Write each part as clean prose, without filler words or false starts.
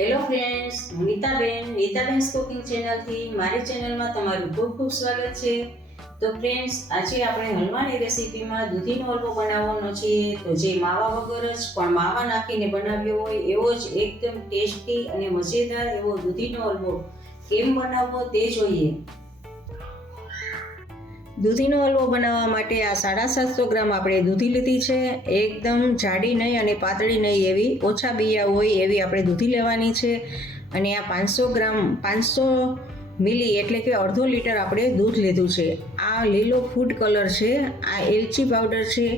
Hello friends, હું Nitaben cooking ચેનલથી મારી ચેનલમાં તમારું ખૂબ ખૂબ સ્વાગત છે. તો ફ્રેન્ડ્સ, આજે આપણે હલવાની રેસીપીમાં દૂધીનો હલવો બનાવવાનો છે. તો જે માવા વગર જ પણ માવા નાખીને બનાવ્યો હોય એવો જ એકદમ ટેસ્ટી અને મજેદાર એવો દૂધીનો હલવો કેમ બનાવવો તે જોઈએ. દૂધીનો હલવો બનાવવા માટે આ 750 ગ્રામ આપણે દૂધી લીધી છે. એકદમ જાડી નહીં અને પાતળી નહીં એવી, ઓછા બિયા હોય એવી આપણે દૂધી લેવાની છે. અને આ 500 મિલી એટલે કે અડધો લીટર આપણે દૂધ લીધું છે. આ લીલો ફૂડ કલર છે, આ એલચી પાવડર છે,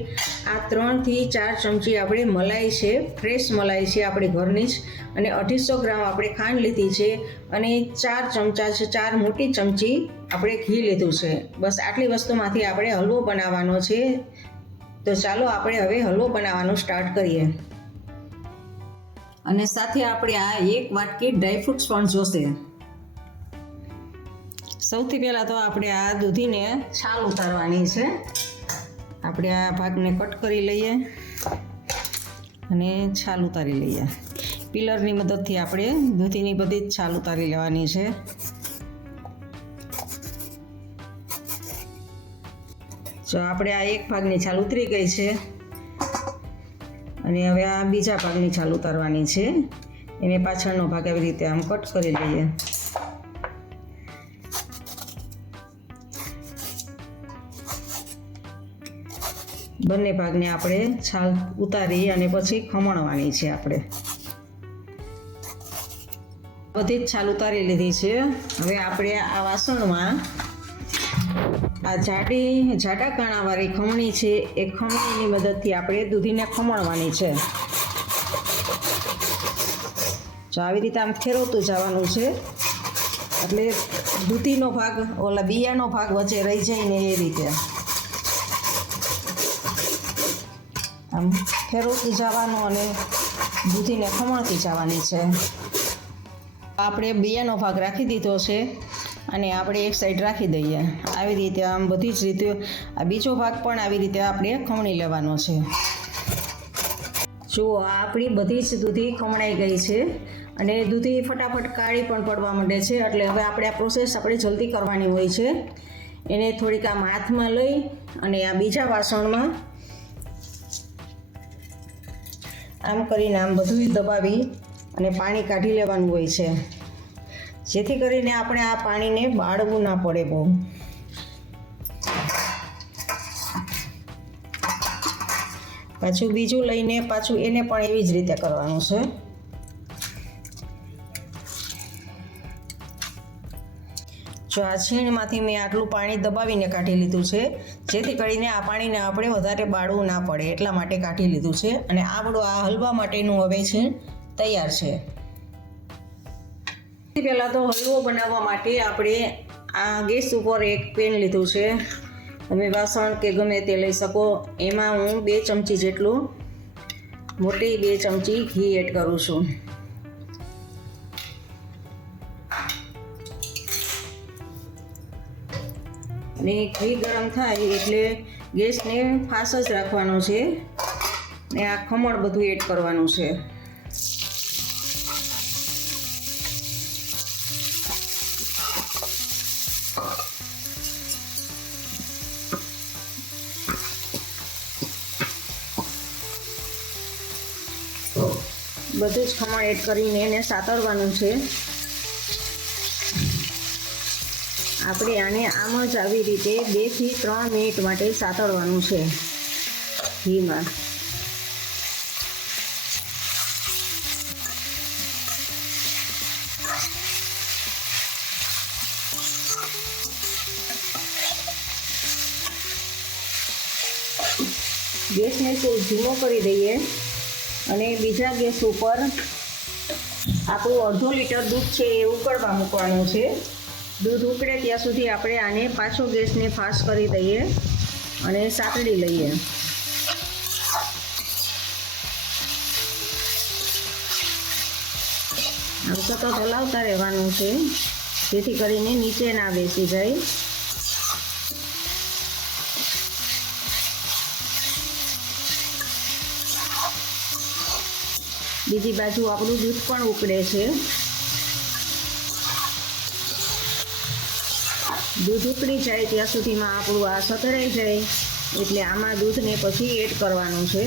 આ 3 થી 4 ચમચી આપણે મલાઈ છે, ફ્રેશ મલાઈ છે આપણી ઘરની જ, અને 250 ગ્રામ આપણે ખાંડ લીધી છે, અને 4 ચમચા છે, 4 મોટી ચમચી આપણે ઘી લીધું છે. બસ આટલી વસ્તુમાંથી આપણે હલવો બનાવવાનો છે. તો ચાલો આપણે હવે હલવો બનાવવાનું સ્ટાર્ટ કરીએ. અને સાથે આપણે આ 1 વાટકી ડ્રાયફ્રૂટ્સ પણ જોશે. સૌથી પહેલાં તો આપણે આ દૂધીને છાલ ઉતારવાની છે. આપણે આ ભાગને કટ કરી લઈએ અને છાલ ઉતારી લઈએ. પિલરની મદદથી આપણે દૂધીની બધી જ છાલ ઉતારી લેવાની છે. જો આપણે આ એક ભાગની છાલ ઉતરી ગઈ છે, અને હવે આ બીજા ભાગની છાલ ઉતારવાની છે. એને પાછળનો ભાગ આવી રીતે આમ કટ કરી લઈએ. બંને ભાગને આપણે છાલ ઉતારી અને પછી ખમણવાની છે. આપણે બધી જ છાલ ઉતારી લીધી છે. હવે આપણે આ વાસણમાં આ જાડા કાણાવાળી ખમણી છે, એ ખમણીની મદદથી આપણે દૂધીને ખમણવાની છે. જો આવી રીતે આમ ફેરવતું જવાનું છે, એટલે દૂધીનો ભાગ ઓલા બિયાનો ભાગ વચ્ચે રહી જાય ને એ રીતે આમ ફેરવતું જવાનું અને દૂધીને ખમણતી જવાની છે. આપણે બિયાનો ભાગ રાખી દીધો છે, અને આપણે એક સાઈડ રાખી દઈએ. આવી રીતે આમ બધી જ રીતે આ બીજો ભાગ પણ આવી રીતે આપણે ખમણી લેવાનો છે. જુઓ, આ આપણી બધી જ દૂધી ખમણાઈ ગઈ છે, અને દૂધી ફટાફટ કાળી પણ પડવા માંડે છે. એટલે હવે આપણે આ પ્રોસેસ આપણે જલ્દી કરવાની હોય છે. એને થોડીક આમ હાથમાં લઈ અને આ બીજા વાસણમાં આમ કરીને આમ બધું દબાવી અને પાણી કાઢી લેવાનું હોય છે, જેથી કરીને આપણે આ પાણીને બાળવું ના પડે બહુ. પાછું બીજું લઈને પાછું એને પણ એવી જ રીતે કરવાનું છે. જો આ છીણમાંથી મેં આટલું પાણી દબાવીને કાઢી લીધું છે, જેથી કરીને આ પાણીને આપણે વધારે બાળવું ના પડે એટલા માટે કાઢી લીધું છે. અને આપણું આ હલવા માટેનું હવે છીણ તૈયાર છે. પહેલાં તો હલવો બનાવવા માટે આપણે આ ગેસ ઉપર એક પેન લીધું છે. તમે વાસણ કે ગમે તે લઈ શકો. એમાં હું 2 ચમચી જેટલું, મોટી 2 ચમચી ઘી એડ કરું છું. ને ઘી ગરમ થાય એટલે ગેસને ફાસ જ રાખવાનો છે, ને આ ખમણ બધું એડ કરવાનું છે. બધું જ ખમણ એડ કરીને એને સાતળવાનું છે. આપણે આને આમ જ આવી રીતે 2 થી 3 મિનિટ માટે સાતળવાનું છે ઘીમાં. ગેસને ધીમો કરી દઈએ અને બીજા ગેસ ઉપર આપણું અડધો લીટર દૂધ છે એ ઉકળવા મૂકવાનું છે. દૂધ ઉકળે ત્યાં સુધી આપણે આને પાછો ગેસને ફાસ્ટ કરી દઈએ અને સાતળી લઈએ. આમ સતત હલાવતા રહેવાનું છે, જેથી કરીને નીચે ના બેસી જાય. બીજી બાજુ આપણું દૂધ પણ ઉકળે છે. દૂધ ઉકળી જાય ત્યાં સુધીમાં આપણું આ સતળાઈ જાય એટલે આમાં દૂધને પછી એડ કરવાનું છે.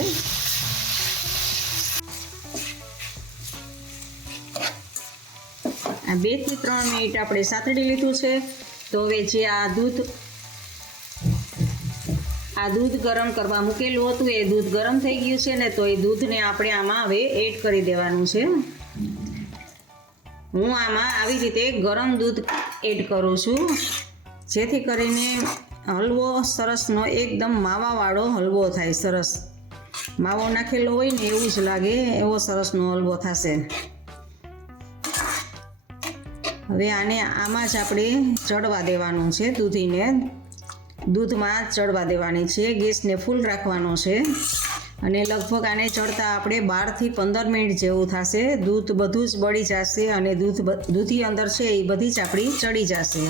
આ 2 થી 3 મિનિટ આપણે સાતળી લીધું છે. તો હવે જે આ દૂધ ગરમ કરવા મૂકેલું હતું એ દૂધ ગરમ થઈ ગયું છે ને, તો એ દૂધને આપણે આમાં હવે એડ કરી દેવાનું છે. હું આમાં આવી રીતે ગરમ દૂધ એડ કરું છું, જેથી કરીને હલવો સરસનો એકદમ માવાવાળો હલવો થાય. સરસ માવો નાખેલો હોય ને એવું જ લાગે એવો સરસનો હલવો થશે. હવે આને આમાં જ આપણે ચડવા દેવાનું છે. દૂધમાં ચડવા દેવાની છે. ગેસને ફૂલ રાખવાનો છે અને લગભગ આને ચડતા આપણે 12 થી 15 મિનિટ જેવું થશે. દૂધ બધું જ બળી જશે અને દૂધી અંદર છે એ બધી જ આપણી ચડી જશે.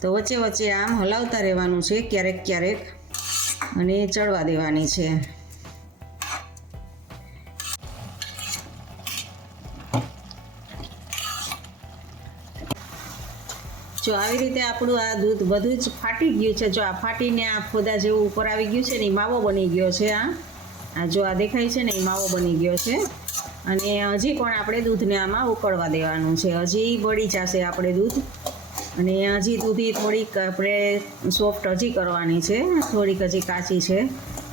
તો વચ્ચે વચ્ચે આમ હલાવતા રહેવાનું છે ક્યારેક ક્યારેક અને ચડવા દેવાની છે. જો આવી રીતે આપણું આ દૂધ બધું જ ફાટી ગયું છે. જો આ ફાટીને આ ફોદા જેવું ઉપર આવી ગયું છે ને એ માવો બની ગયો છે. આ જો આ દેખાય છે ને એ માવો બની ગયો છે. અને હજી પણ આપણે દૂધને આમાં ઉકળવા દેવાનું છે. હજી બળી જશે આપણે દૂધ અને હજી દૂધી થોડીક આપણે સોફ્ટ હજી કરવાની છે. થોડીક હજી કાચી છે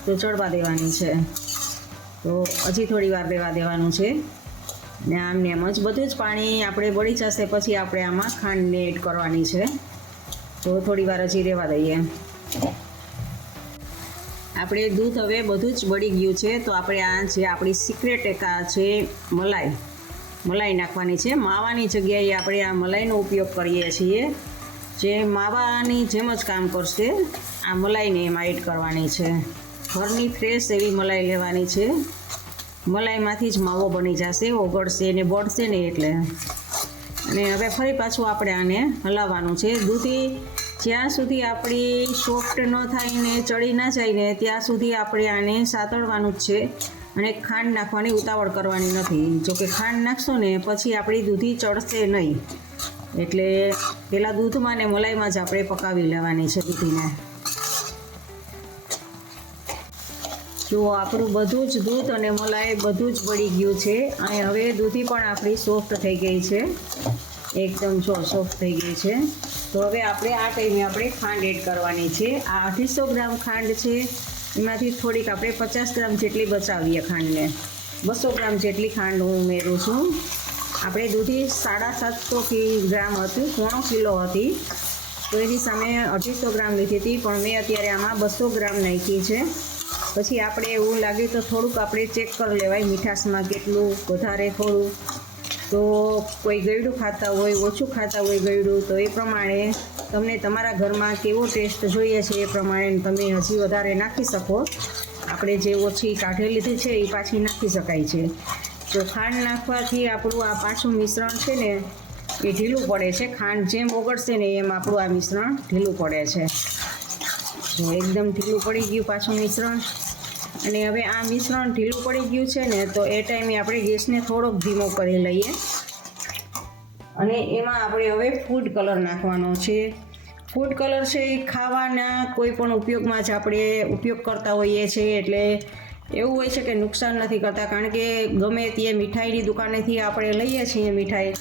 તો ચડવા દેવાની છે. તો હજી થોડી વાર રહેવા દેવાનું છે. ને આમને એમ જ બધું જ પાણી આપણે બળી જશે પછી આપણે આમાં ખાંડને એડ કરવાની છે. તો થોડી વાર હજી રહેવા દઈએ. આપણે દૂધ હવે બધું જ બળી ગયું છે. તો આપણે આ જે આપણી સિક્રેટ એક આ છે મલાઈ નાખવાની છે. માવાની જગ્યાએ આપણે આ મલાઈનો ઉપયોગ કરીએ છીએ, જે માવાની જેમ જ કામ કરશે. આ મલાઈને એમાં એડ કરવાની છે. ઘરની ફ્રેશ એવી મલાઈ લેવાની છે. મલાઈમાંથી જ માવો બની જશે, ઓગળશે ને બળશે ને એટલે. અને હવે ફરી પાછું આપણે આને હલાવવાનું છે. દૂધી જ્યાં સુધી આપણી સોફ્ટ ન થાય ને ચડી ના જાય ને ત્યાં સુધી આપણે આને સાતળવાનું જ છે. અને ખાંડ નાખવાની ઉતાવળ કરવાની નથી. જો કે ખાંડ નાખશો ને પછી આપણી દૂધી ચડશે નહીં. એટલે પહેલાં દૂધમાં ને મલાઈમાં જ આપણે પકાવી લેવાની છે દૂધીને. જો આપણું બધું જ દૂધ અને મલાઈ બધું જ બળી ગયું છે અને હવે દૂધી પણ આપણી સોફ્ટ થઈ ગઈ છે. એકદમ સોફ્ટ થઈ ગઈ છે. તો હવે આપણે આ ટાઈમે આપણે ખાંડ એડ કરવાની છે. આ 250 ગ્રામ ખાંડ છે, એમાંથી થોડીક આપણે 50 ગ્રામ જેટલી બચાવીએ ખાંડને. 200 ગ્રામ જેટલી ખાંડ હું ઉમેરું છું. આપણે દૂધી 750 ગ્રામ હતી, 1/4 કિલો હતી, તો એની સામે 250 ગ્રામ લીધી હતી, પણ મેં અત્યારે આમાં 200 ગ્રામ નાખી છે. પછી આપણે એવું લાગે તો થોડુંક આપણે ચેક કરી લેવાય મીઠાશમાં કેટલું વધારે થોડું. તો કોઈ ગળ્યું ખાતા હોય, ઓછું ખાતા હોય ગળ્યું, તો એ પ્રમાણે તમને તમારા ઘરમાં કેવો ટેસ્ટ જોઈએ છે એ પ્રમાણે તમે હજી વધારે નાખી શકો. આપણે જે ઓછી કાઢી લીધી છે એ પાછી નાખી શકાય છે. તો ખાંડ નાખવાથી આપણું આ પાછું મિશ્રણ છે ને એ ઢીલું પડે છે. ખાંડ જેમ ઓગળશે ને એમ આપણું આ મિશ્રણ ઢીલું પડે છે. તો એકદમ ઢીલું પડી ગયું પાછું મિશ્રણ. અને હવે આ મિશ્રણ ઢીલું પડી ગયું છે ને તો એ ટાઈમે આપણે ગેસને થોડોક ધીમો કરી લઈએ. અને એમાં આપણે હવે ફૂડ કલર નાખવાનો છે. ફૂડ કલર છે એ ખાવાના કોઈ પણ ઉપયોગમાં જ આપણે ઉપયોગ કરતા હોઈએ છીએ. એટલે એવું હોય છે કે નુકસાન નથી કરતા, કારણ કે ગમે તે મીઠાઈની દુકાનેથી આપણે લઈએ છીએ મીઠાઈ,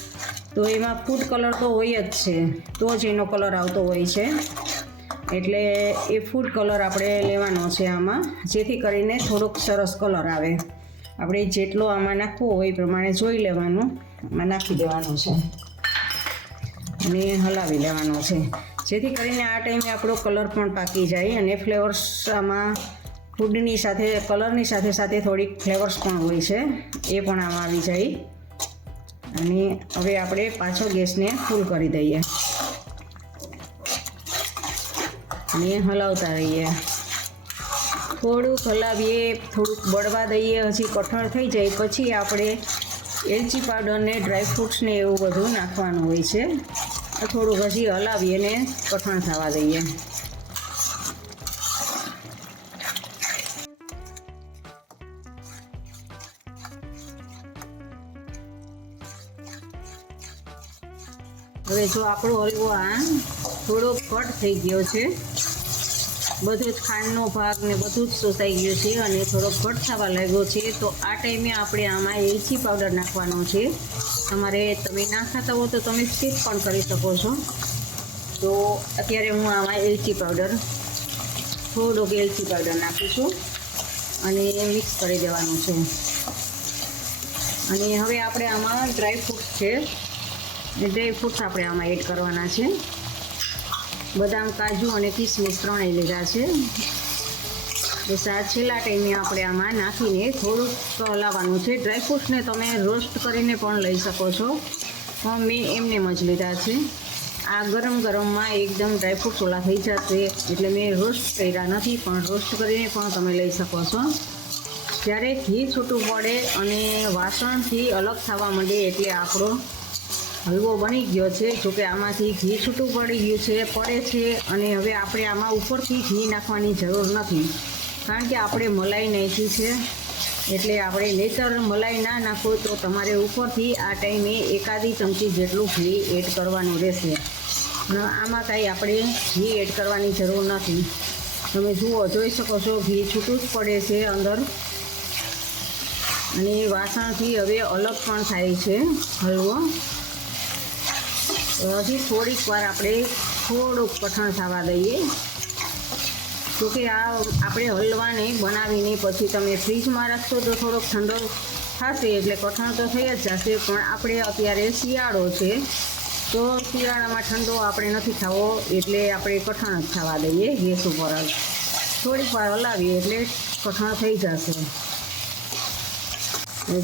તો એમાં ફૂડ કલર તો હોય જ છે, તો જ એનો કલર આવતો હોય છે. એટલે એ ફૂડ કલર આપણે લેવાનો છે આમાં, જેથી કરીને થોડોક સરસ કલર આવે. આપણે જેટલો આમાં નાખવો હોય એ પ્રમાણે જોઈ લેવાનું, આમાં નાખી દેવાનું છે અને હલાવી લેવાનો છે, જેથી કરીને આ ટાઈમે આપણો કલર પણ પાકી જાય અને ફ્લેવર્સ આમાં ફૂડની સાથે કલરની સાથે સાથે થોડીક ફ્લેવર્સ પણ હોય છે એ પણ આમાં આવી જાય. અને હવે આપણે પાછો ગેસને ફૂલ કરી દઈએ અને હલાવતા રહીએ. થોડુંક હલાવીએ, થોડુંક બળવા દઈએ, હજી કઠણ થઈ જાય પછી આપણે એલચી પાવડર ને ડ્રાયફ્રૂટ્સને એવું બધું નાખવાનું હોય છે. થોડુંક હજી હલાવીએ ને કઠણ થવા દઈએ. હવે જો આપણો હલવો આ થોડો કટ થઈ ગયો છે, બધું જ ખાંડનો ભાગ ને બધું જ શોષાઈ ગયું છે અને થોડો કટ થવા લાગ્યો છે, તો આ ટાઈમે આપણે આમાં એલચી પાવડર નાખવાનો છે. તમારે તમે ના ખાતા હો તો તમે સ્કીપ પણ કરી શકો છો. તો અત્યારે હું આમાં એલચી પાવડર થોડોક એલચી પાવડર નાખું છું અને મિક્સ કરી દેવાનું છે. અને હવે આપણે આમાં ડ્રાયફ્રૂટ્સ છે, ડ્રાયફ્રૂટ્સ આપણે આમાં એડ કરવાના છે. બદામ, કાજુ અને કિસમિસ ત્રણેય લીધા છે. બસ આ છેલ્લા ટાઈમે આપણે આમાં નાખીને થોડુંક હલાવવાનું છે. ડ્રાયફ્રૂટ્સને તમે રોસ્ટ કરીને પણ લઈ શકો છો, પણ મેં એમનેમ જ લીધા છે. આ ગરમ ગરમમાં એકદમ ડ્રાયફ્રૂટ્સ ઓલા થઈ જશે એટલે મેં રોસ્ટ કર્યા નથી, પણ રોસ્ટ કરીને પણ તમે લઈ શકો છો. જ્યારે ઘી છૂટું પડે અને વાસણથી અલગ થવા માંડે એટલે આપણો હલવો બની ગયો છે. જોકે આમાંથી ઘી છૂટું પડે છે અને હવે આપણે આમાં ઉપરથી ઘી નાખવાની જરૂર નથી, કારણ કે આપણે મલાઈ નાખી છે. એટલે આપણે નેચર મલાઈ ના નાખો તો તમારે ઉપરથી આ ટાઈમે એકાદી ચમચી જેટલું ઘી એડ કરવાનું રહેશે. આમાં કાંઈ આપણે ઘી એડ કરવાની જરૂર નથી. તમે જોઈ શકો છો ઘી છૂટું જ પડે છે અંદર, અને વાસણથી હવે અલગ પણ થાય છે હલવો. હજી થોડીક વાર આપણે થોડુંક કઠણ થવા દઈએ. જોકે આ આપણે હલવાને બનાવીને પછી તમે ફ્રીજમાં રાખશો તો થોડોક ઠંડો થશે એટલે કઠણ તો થઈ જ જશે. પણ આપણે અત્યારે શિયાળો છે તો શિયાળામાં ઠંડો આપણે નથી ખાવો એટલે આપણે કઠણ જ થવા દઈએ ગેસ ઉપર જ. થોડીક વાર હલાવીએ એટલે કઠણ થઈ જશે.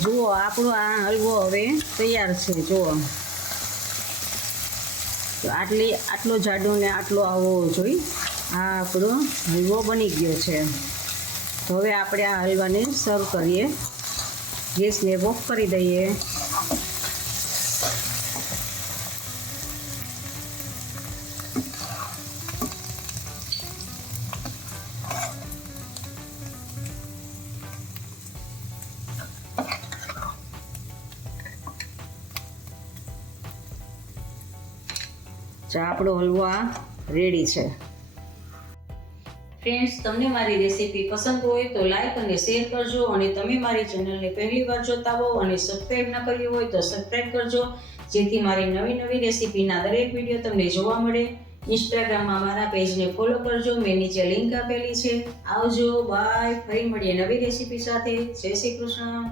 જુઓ આપણો આ હલવો હવે તૈયાર છે. જુઓ તો આટલો જાડો ને આટલો આવવો જોઈએ. આ આપણો હલવો બની ગયો છે. તો હવે આપણે આ હલવાને સર્વ કરીએ. ગેસને ઓફ કરી દઈએ. આપણો હલવો આ રેડી છે. ફ્રેન્ડ્સ, તમને મારી રેસીપી પસંદ હોય તો લાઈક અને શેર કરજો, અને તમે મારી ચેનલને પહેલી વાર જોતા હો અને સબસ્ક્રાઈબ ન કર્યું હોય તો સબસ્ક્રાઈબ કરજો, જેથી મારી નવી નવી રેસીપીના દરેક વિડીયો તમને જોવા મળે. ઇન્સ્ટાગ્રામમાં મારા પેજને ફોલો કરજો, મેં નીચે લિંક આપેલી છે. આવજો, બાય. ફરી મળીએ નવી રેસીપી સાથે. જય શ્રી કૃષ્ણ.